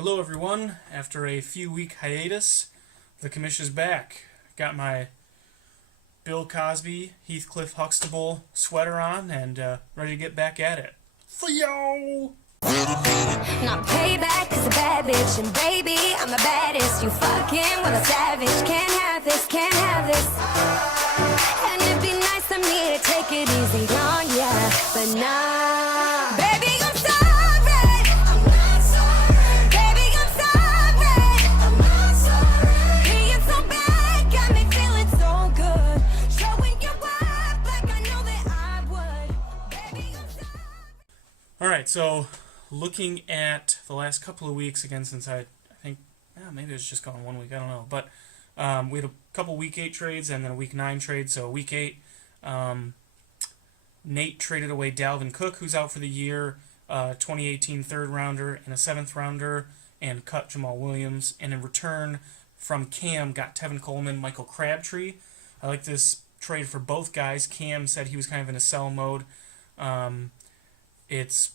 Hello everyone. After a few week hiatus, the Commish is back. Got my Bill Cosby, Heathcliff Huxtable sweater on and ready to get back at it. Theo! Not payback is a bad bitch, and baby, I'm the baddest. You fucking with a savage. Can't have this, can't have this. And it'd be nice of me to take it easy on ya, but nah. Baby, I'm sorry. I'm not sorry. Baby, I'm sorry. I'm not sorry. Being so bad got me feeling so good. Showing you up like I know that I would. Baby, I'm sorry. Alright, so looking at the last couple of weeks again, since I think maybe it's just gone 1 week, I don't know, but we had a couple week 8 trades and then a week 9 trade. So week 8, Nate traded away Dalvin Cook, who's out for the year, 2018 third rounder and a 7th rounder, and cut Jamal Williams. And in return from Cam, got Tevin Coleman, Michael Crabtree. I like this trade for both guys. Cam said he was kind of in a sell mode. It's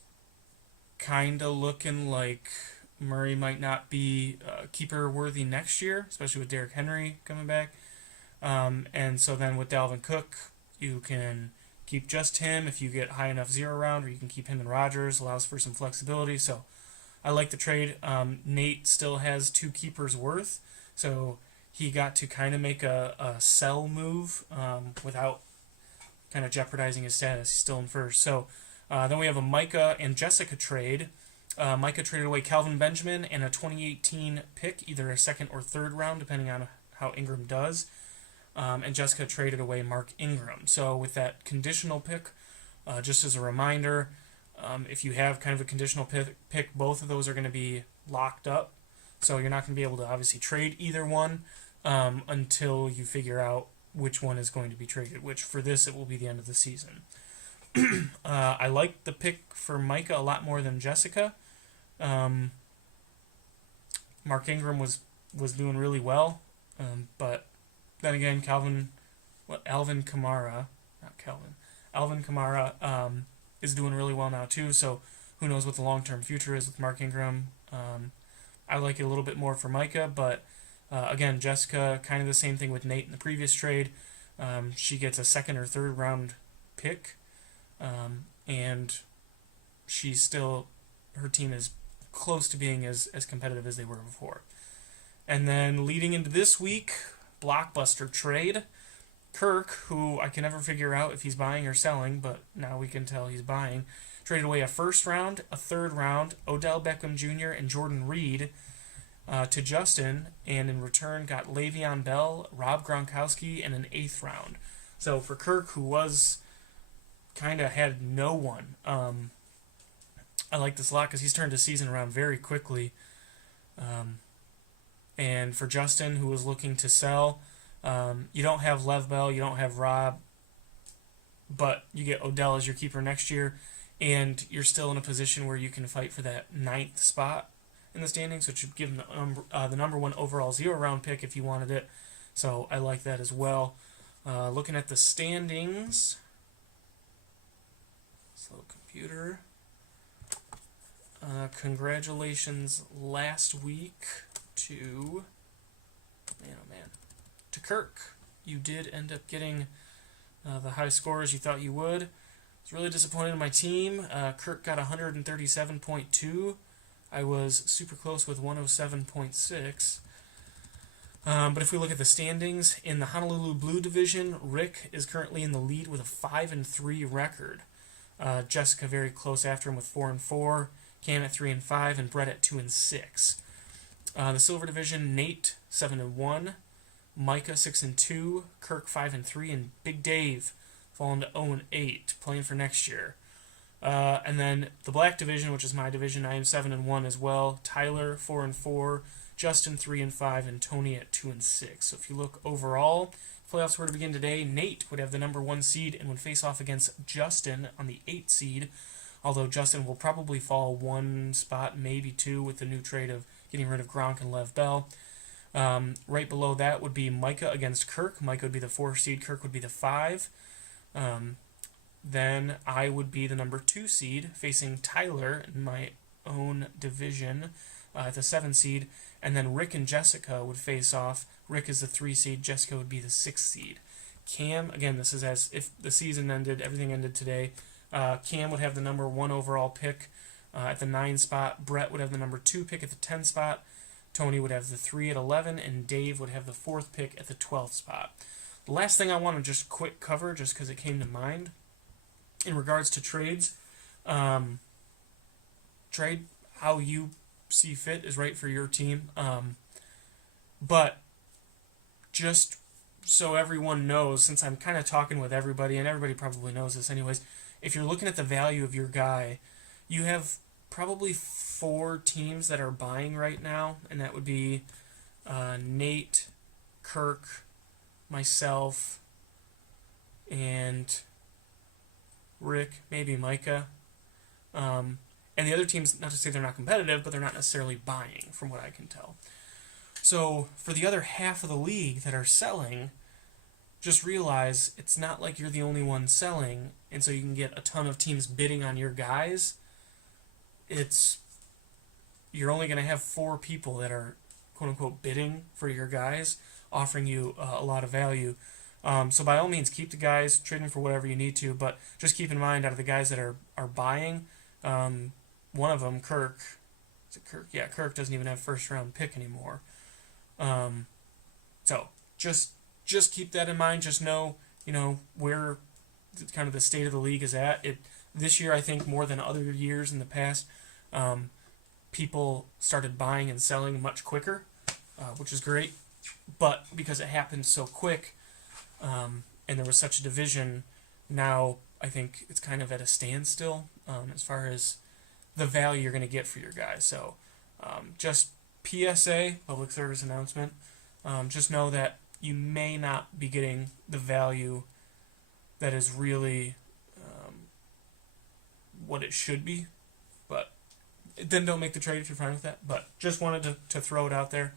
kind of looking like Murray might not be keeper worthy next year, especially with Derrick Henry coming back. And so then with Dalvin Cook, you can keep just him if you get high enough 0 round, or you can keep him and Rodgers. Allows for some flexibility. So I like the trade. Nate still has 2 keepers worth, so he got to kind of make a sell move without kind of jeopardizing his status. He's still in first. So then we have a Micah and Jessica trade. Micah traded away Calvin Benjamin and a 2018 pick, either a 2nd or 3rd round, depending on how Ingram does. And Jessica traded away Mark Ingram. So with that conditional pick, just as a reminder, if you have kind of a conditional pick, both of those are going to be locked up. So you're not going to be able to obviously trade either one until you figure out which one is going to be traded, which for this it will be the end of the season. I like the pick for Micah a lot more than Jessica. Mark Ingram was doing really well, but then again, Alvin Kamara is doing really well now too. So who knows what the long-term future is with Mark Ingram. I like it a little bit more for Micah, but again, Jessica, kind of the same thing with Nate in the previous trade. She gets a 2nd or 3rd round pick. And she's still, her team is close to being as competitive as they were before. And then leading into this week, blockbuster trade. Kirk, who I can never figure out if he's buying or selling, but now we can tell he's buying, traded away a 1st round, a 3rd round, Odell Beckham Jr., and Jordan Reed to Justin, and in return got Le'Veon Bell, Rob Gronkowski, and an 8th round. So for Kirk, who was kind of had no one. I like this a lot because he's turned his season around very quickly. And for Justin, who was looking to sell, you don't have Lev Bell, you don't have Rob, but you get Odell as your keeper next year, and you're still in a position where you can fight for that 9th spot in the standings, which would give him the number 1 overall 0 round pick if you wanted it. So I like that as well. Looking at the standings. Slow computer. Congratulations last week to Kirk. You did end up getting the high scores you thought you would. I was really disappointed in my team. Kirk got 137.2. I was super close with 107.6. But if we look at the standings, in the Honolulu Blue Division, Rick is currently in the lead with a 5-3 record. Jessica very close after him with 4-4, Cam at 3-5, and Brett at 2-6. The Silver Division, Nate 7-1, Micah 6-2, Kirk 5-3, and Big Dave falling to 0-8, playing for next year. And then the Black Division, which is my division, I am 7-1 as well. Tyler 4-4, Justin 3-5, and Tony at 2-6. So if you look overall, playoffs were to begin today, Nate would have the number 1 seed and would face off against Justin on the 8th seed, although Justin will probably fall 1 spot, maybe 2, with the new trade of getting rid of Gronk and Lev Bell. Right below that would be Micah against Kirk. Micah would be the 4 seed, Kirk would be the 5. Then I would be the number 2 seed, facing Tyler in my own division. at the 7 seed, and then Rick and Jessica would face off. Rick is the 3 seed, Jessica would be the 6 seed. Cam, again, this is as if the season ended, everything ended today. Cam would have the number 1 overall pick at the 9 spot. Brett would have the number 2 pick at the 10 spot. Tony would have the 3 at 11, and Dave would have the 4th pick at the 12th spot. The last thing I want to just quick cover, just because it came to mind, in regards to trades, trade how you see fit is right for your team. But just so everyone knows, since I'm kind of talking with everybody, and everybody probably knows this anyways, if you're looking at the value of your guy, you have probably 4 teams that are buying right now, and that would be Nate, Kirk, myself, and Rick, maybe Micah. And the other teams, not to say they're not competitive, but they're not necessarily buying, from what I can tell. So for the other half of the league that are selling, just realize it's not like you're the only one selling, and so you can get a ton of teams bidding on your guys. You're only going to have 4 people that are quote-unquote bidding for your guys, offering you a lot of value. So by all means, keep the guys, trade them for whatever you need to, but just keep in mind, out of the guys that are buying, one of them, Kirk, is it Kirk? Yeah, Kirk doesn't even have first-round pick anymore. So just keep that in mind. Just know, where kind of the state of the league is at. This year, I think, more than other years in the past, people started buying and selling much quicker, which is great. But because it happened so quick, and there was such a division, now I think it's kind of at a standstill as far as the value you're going to get for your guys. So just PSA, public service announcement, just know that you may not be getting the value that is really what it should be, but then don't make the trade if you're fine with that. But just wanted to throw it out there.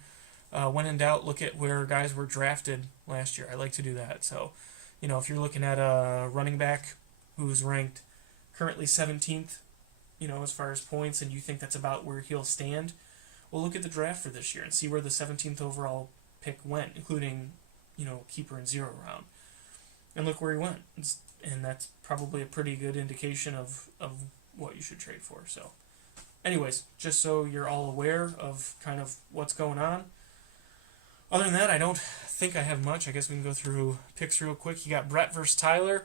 When in doubt, look at where guys were drafted last year. I like to do that. So, if you're looking at a running back who's ranked currently 17th, as far as points, and you think that's about where he'll stand, well, look at the draft for this year and see where the 17th overall pick went, including, keeper and 0 round. And look where he went. And that's probably a pretty good indication of what you should trade for. So, anyways, just so you're all aware of kind of what's going on. Other than that, I don't think I have much. I guess we can go through picks real quick. You got Brett versus Tyler.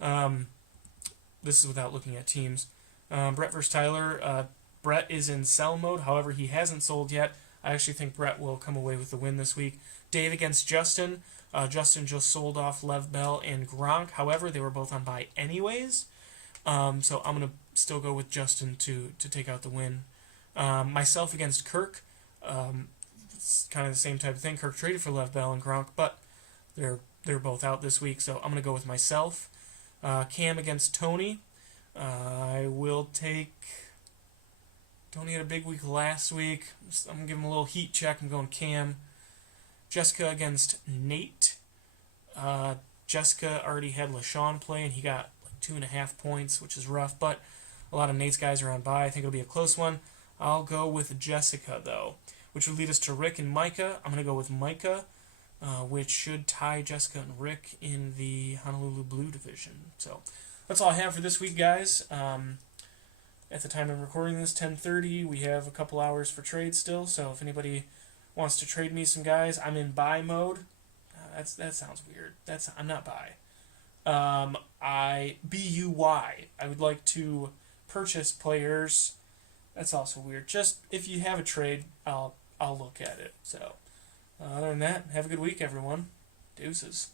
This is without looking at teams. Brett versus Tyler. Brett is in sell mode. However, he hasn't sold yet. I actually think Brett will come away with the win this week. Dave against Justin. Justin just sold off Lev Bell and Gronk. However, they were both on bye anyways. So I'm going to still go with Justin to take out the win. Myself against Kirk. It's kind of the same type of thing. Kirk traded for Lev Bell and Gronk, but they're both out this week, so I'm going to go with myself. Cam against Tony. I will take... Tony had a big week last week. I'm going to give him a little heat check. I'm going Cam. Jessica against Nate. Jessica already had LaShawn play, and he got 2.5 points, which is rough, but a lot of Nate's guys are on bye. I think it'll be a close one. I'll go with Jessica, though, which would lead us to Rick and Micah. I'm going to go with Micah, which should tie Jessica and Rick in the Honolulu Blue division. So that's all I have for this week, guys. At the time I'm recording this, 10:30, we have a couple hours for trade still, so if anybody wants to trade me some guys, I'm in buy mode. That sounds weird. I'm not buy. B-U-Y. I would like to purchase players. That's also weird. Just if you have a trade, I'll look at it. So other than that, have a good week, everyone. Deuces.